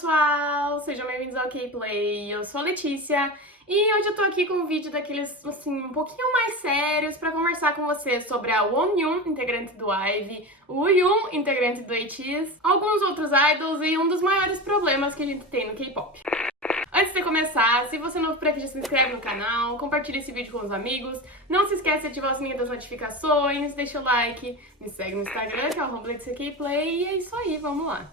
pessoal! Sejam bem-vindos ao K-Play. Eu sou a Letícia e hoje eu tô aqui com um vídeo daqueles, assim, um pouquinho mais sérios pra conversar com vocês sobre a Wonyoon, integrante do IVE, o Wooyoon, integrante do ATEEZ, alguns outros idols e um dos maiores problemas que a gente tem no K-pop. Antes de começar, se você é novo por aqui, já se inscreve no canal, compartilha esse vídeo com os amigos, não se esquece de ativar o sininho das notificações, deixa o like, me segue no Instagram, que é o @LeticiaKplay, e é isso aí, vamos lá!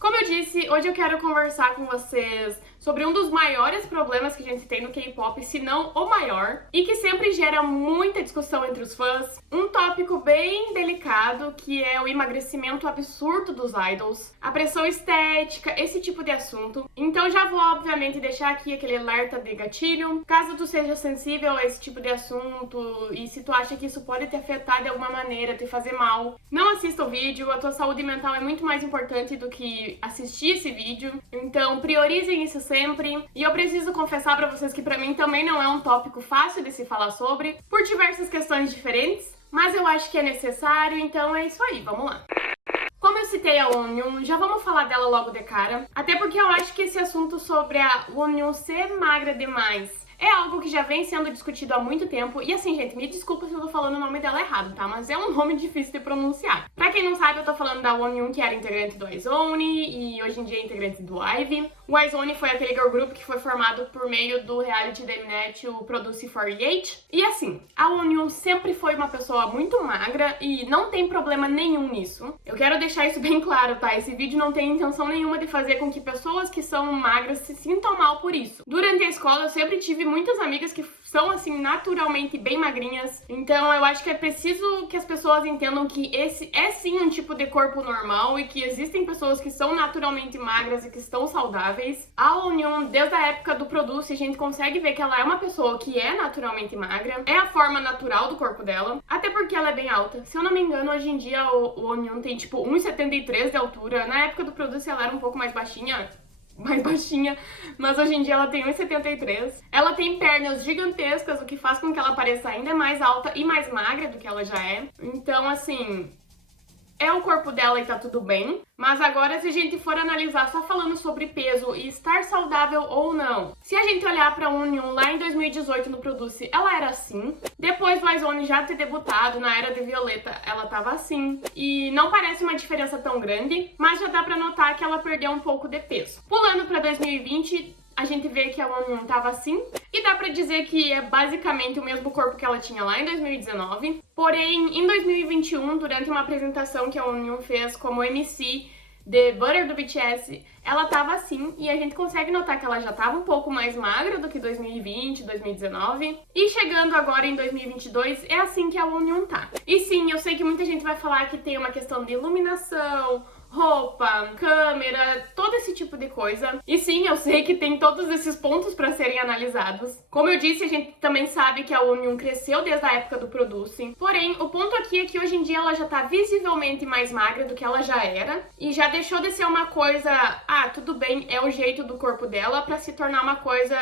Como eu disse, hoje eu quero conversar com vocês sobre um dos maiores problemas que a gente tem no K-pop, se não o maior, e que sempre gera muita discussão entre os fãs. Um tópico bem delicado, que é o emagrecimento absurdo dos idols, a pressão estética, esse tipo de assunto. Então já vou, obviamente, deixar aqui aquele alerta de gatilho. Caso tu seja sensível a esse tipo de assunto e se tu acha que isso pode te afetar de alguma maneira, te fazer mal, não assista o vídeo. A tua saúde mental é muito mais importante do que assistir esse vídeo. Então priorizem isso sempre. E eu preciso confessar pra vocês que pra mim também não é um tópico fácil de se falar sobre, por diversas questões diferentes, mas eu acho que é necessário, então é isso aí, vamos lá. Como eu citei a Wonyoon, já vamos falar dela logo de cara, até porque eu acho que esse assunto sobre a Wonyoon ser magra demais é algo que já vem sendo discutido há muito tempo, e assim, gente, me desculpa se eu tô falando o nome dela errado, tá? Mas é um nome difícil de pronunciar. Pra quem não sabe, eu tô falando da Wonyoon, que era integrante do IZ*ONE e hoje em dia é integrante do IVE. O IZ*ONE foi aquele girl group que foi formado por meio do reality da Mnet, o Produce 48. E assim, a Wonyoon sempre foi uma pessoa muito magra e não tem problema nenhum nisso. Eu quero deixar isso bem claro, tá? Esse vídeo não tem intenção nenhuma de fazer com que pessoas que são magras se sintam mal por isso. Durante a escola, eu sempre tive muitas amigas que são, assim, naturalmente bem magrinhas. Então, eu acho que é preciso que as pessoas entendam que esse é sim um tipo de corpo normal e que existem pessoas que são naturalmente magras e que estão saudáveis. A Wonyoon, desde a época do Produce, a gente consegue ver que ela é uma pessoa que é naturalmente magra. É a forma natural do corpo dela. Até porque ela é bem alta. Se eu não me engano, hoje em dia o Wonyoon tem, tipo, 1,73 de altura. Na época do Produce, ela era um pouco mais baixinha, mas hoje em dia ela tem 1,73. Ela tem pernas gigantescas, o que faz com que ela pareça ainda mais alta e mais magra do que ela já é. Então, assim, é o corpo dela e tá tudo bem. Mas agora, se a gente for analisar só falando sobre peso e estar saudável ou não, se a gente olhar pra Wonyoon lá em 2018 no Produce, ela era assim. Depois do IZ*ONE já ter debutado, na Era de Violeta, ela tava assim. E não parece uma diferença tão grande, mas já dá pra notar que ela perdeu um pouco de peso. Pulando pra 2020, a gente vê que a Wonyoon tava assim, e dá pra dizer que é basicamente o mesmo corpo que ela tinha lá em 2019. Porém, em 2021, durante uma apresentação que a Wonyoon fez como MC de Butter do BTS, ela tava assim, e a gente consegue notar que ela já tava um pouco mais magra do que 2020, 2019. E chegando agora em 2022, é assim que a Wonyoon tá. E sim, eu sei que muita gente vai falar que tem uma questão de iluminação, roupa, câmera, todo esse tipo de coisa. E sim, eu sei que tem todos esses pontos pra serem analisados. Como eu disse, a gente também sabe que a Wonyoon cresceu desde a época do Produce. Porém, o ponto aqui é que hoje em dia ela já tá visivelmente mais magra do que ela já era. E já deixou de ser uma coisa, tudo bem, é o jeito do corpo dela, pra se tornar uma coisa,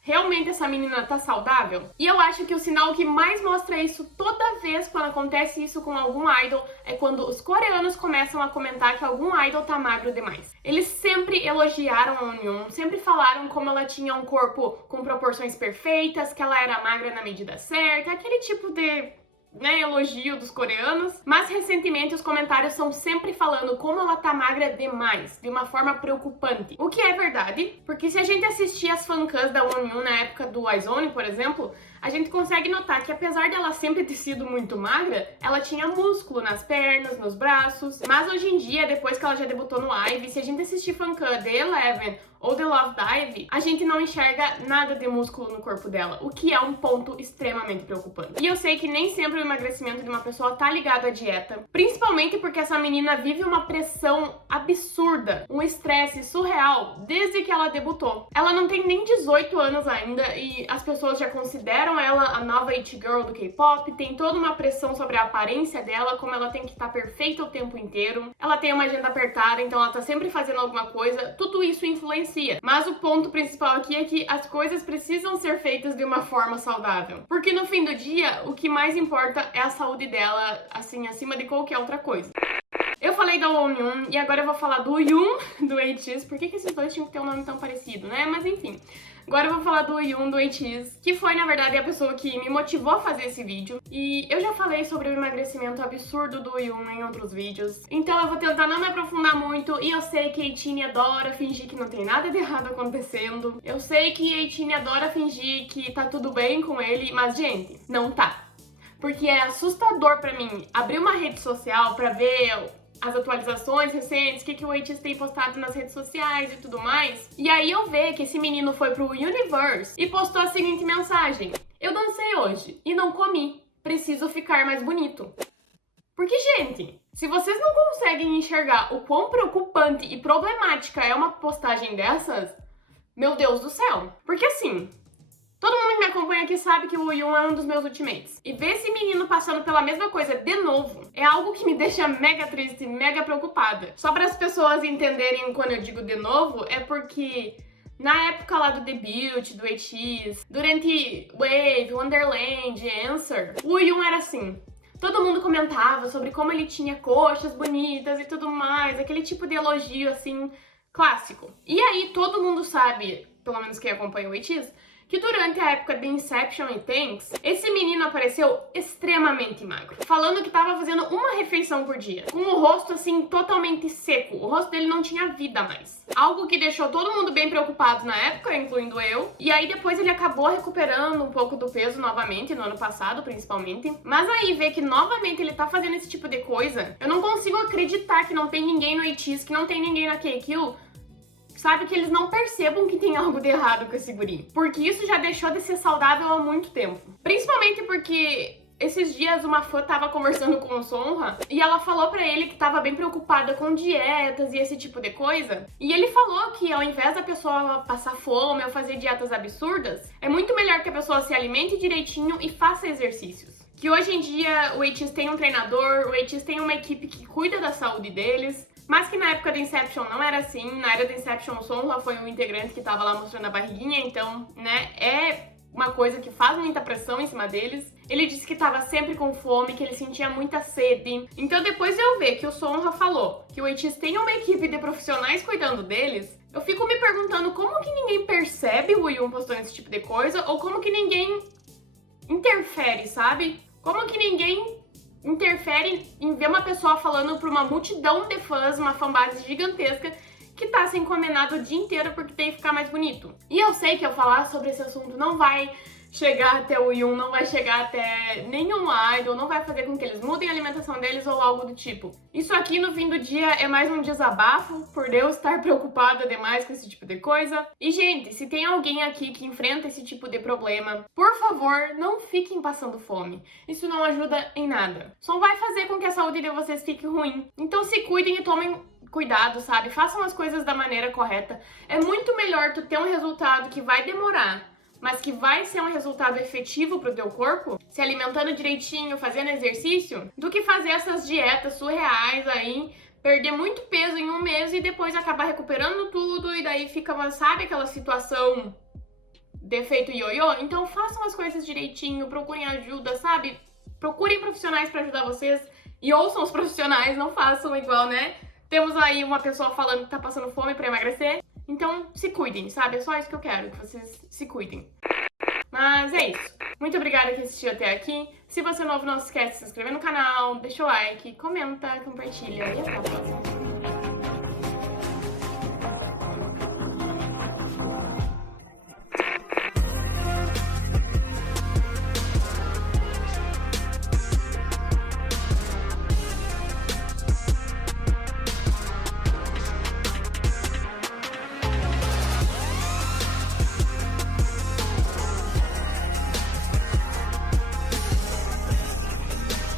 realmente essa menina tá saudável? E eu acho que o sinal que mais mostra isso toda vez quando acontece isso com algum idol é quando os coreanos começam a comentar que algum idol tá magro demais. Eles sempre elogiaram a Wonyoon, sempre falaram como ela tinha um corpo com proporções perfeitas, que ela era magra na medida certa, aquele tipo de elogio dos coreanos. Mas recentemente os comentários são sempre falando como ela tá magra demais, de uma forma preocupante. O que é verdade, porque se a gente assistir as fancams da Wonyoon na época do IZ*ONE, por exemplo, a gente consegue notar que apesar dela sempre ter sido muito magra, ela tinha músculo nas pernas, nos braços. Mas hoje em dia, depois que ela já debutou no IVE, se a gente assistir fancam de Eleven ou The Love Dive, a gente não enxerga nada de músculo no corpo dela, o que é um ponto extremamente preocupante. E eu sei que nem sempre o emagrecimento de uma pessoa tá ligado à dieta, principalmente porque essa menina vive uma pressão absurda, um estresse surreal desde que ela debutou. Ela não tem nem 18 anos ainda e as pessoas já consideram ela a nova it girl do K-pop, tem toda uma pressão sobre a aparência dela, como ela tem que estar perfeita o tempo inteiro. Ela tem uma agenda apertada, então ela tá sempre fazendo alguma coisa, tudo isso influencia. Mas o ponto principal aqui é que as coisas precisam ser feitas de uma forma saudável. Porque no fim do dia, o que mais importa é a saúde dela, assim, acima de qualquer outra coisa. Eu falei da Wonyoon e agora eu vou falar do Yoon, do ATEEZ. Por que esses dois tinham que ter um nome tão parecido, né? Mas enfim. Agora eu vou falar do Yoon, do ATEEZ, que foi, na verdade, a pessoa que me motivou a fazer esse vídeo. E eu já falei sobre o emagrecimento absurdo do Yoon em outros vídeos. Então eu vou tentar não me aprofundar muito. E eu sei que a Eighteen adora fingir que não tem nada de errado acontecendo. Eu sei que a Eighteen adora fingir que tá tudo bem com ele. Mas, gente, não tá. Porque é assustador pra mim abrir uma rede social pra ver as atualizações recentes, o que o ATEEZ tem postado nas redes sociais e tudo mais. E aí eu ver que esse menino foi pro Universe e postou a seguinte mensagem: eu dancei hoje e não comi, preciso ficar mais bonito. Porque, gente, se vocês não conseguem enxergar o quão preocupante e problemática é uma postagem dessas, meu Deus do céu. Porque assim, todo mundo que me acompanha aqui sabe que o Yoon é um dos meus ultimates. E ver esse menino passando pela mesma coisa de novo é algo que me deixa mega triste, mega preocupada. Só para as pessoas entenderem quando eu digo de novo, é porque na época lá do debut, do ATEEZ, durante Wave, Wonderland, Answer, o Yoon era assim. Todo mundo comentava sobre como ele tinha coxas bonitas e tudo mais, aquele tipo de elogio assim, clássico. E aí todo mundo sabe, pelo menos quem acompanha o ATEEZ, que durante a época de Inception e Thanks, esse menino apareceu extremamente magro, falando que tava fazendo uma refeição por dia, com o rosto assim totalmente seco, o rosto dele não tinha vida mais. Algo que deixou todo mundo bem preocupado na época, incluindo eu, e aí depois ele acabou recuperando um pouco do peso novamente, no ano passado principalmente, mas aí ver que novamente ele tá fazendo esse tipo de coisa, eu não consigo acreditar que não tem ninguém no ATEEZ, que não tem ninguém na KQ, sabe, que eles não percebam que tem algo de errado com esse guri. Porque isso já deixou de ser saudável há muito tempo. Principalmente porque esses dias uma fã tava conversando com o Sonra e ela falou pra ele que tava bem preocupada com dietas e esse tipo de coisa. E ele falou que ao invés da pessoa passar fome ou fazer dietas absurdas, é muito melhor que a pessoa se alimente direitinho e faça exercícios. Que hoje em dia o ATEEZ tem um treinador, o ATEEZ tem uma equipe que cuida da saúde deles. Mas que na época do Inception não era assim. Na era do Inception, o Sonra foi um integrante que tava lá mostrando a barriguinha, então, né, é uma coisa que faz muita pressão em cima deles. Ele disse que tava sempre com fome, que ele sentia muita sede. Então depois de eu ver que o Sonra falou que o ATEEZ tem uma equipe de profissionais cuidando deles, eu fico me perguntando como que ninguém percebe o Yoon postando esse tipo de coisa, ou como que ninguém interfere, sabe? Como que ninguém interfere em ver uma pessoa falando pra uma multidão de fãs, uma fanbase gigantesca, que tá sendo condenado o dia inteiro porque tem que ficar mais bonito. E eu sei que eu falar sobre esse assunto não vai chegar até o Yoon, não vai chegar até nenhum idol, não vai fazer com que eles mudem a alimentação deles ou algo do tipo. Isso aqui, no fim do dia, é mais um desabafo por eu estar preocupada demais com esse tipo de coisa. E, gente, se tem alguém aqui que enfrenta esse tipo de problema, por favor, não fiquem passando fome. Isso não ajuda em nada. Só vai fazer com que a saúde de vocês fique ruim. Então se cuidem e tomem cuidado, sabe? Façam as coisas da maneira correta. É muito melhor tu ter um resultado que vai demorar, mas que vai ser um resultado efetivo pro teu corpo, se alimentando direitinho, fazendo exercício, do que fazer essas dietas surreais aí, perder muito peso em um mês e depois acabar recuperando tudo e daí fica, sabe, aquela situação de efeito ioiô? Então façam as coisas direitinho, procurem ajuda, sabe? Procurem profissionais pra ajudar vocês e ouçam os profissionais, não façam igual, né? Temos aí uma pessoa falando que tá passando fome pra emagrecer. Então, se cuidem, sabe? É só isso que eu quero, que vocês se cuidem. Mas é isso. Muito obrigada que assistiu até aqui. Se você é novo, não se esquece de se inscrever no canal, deixa o like, comenta, compartilha e até a próxima.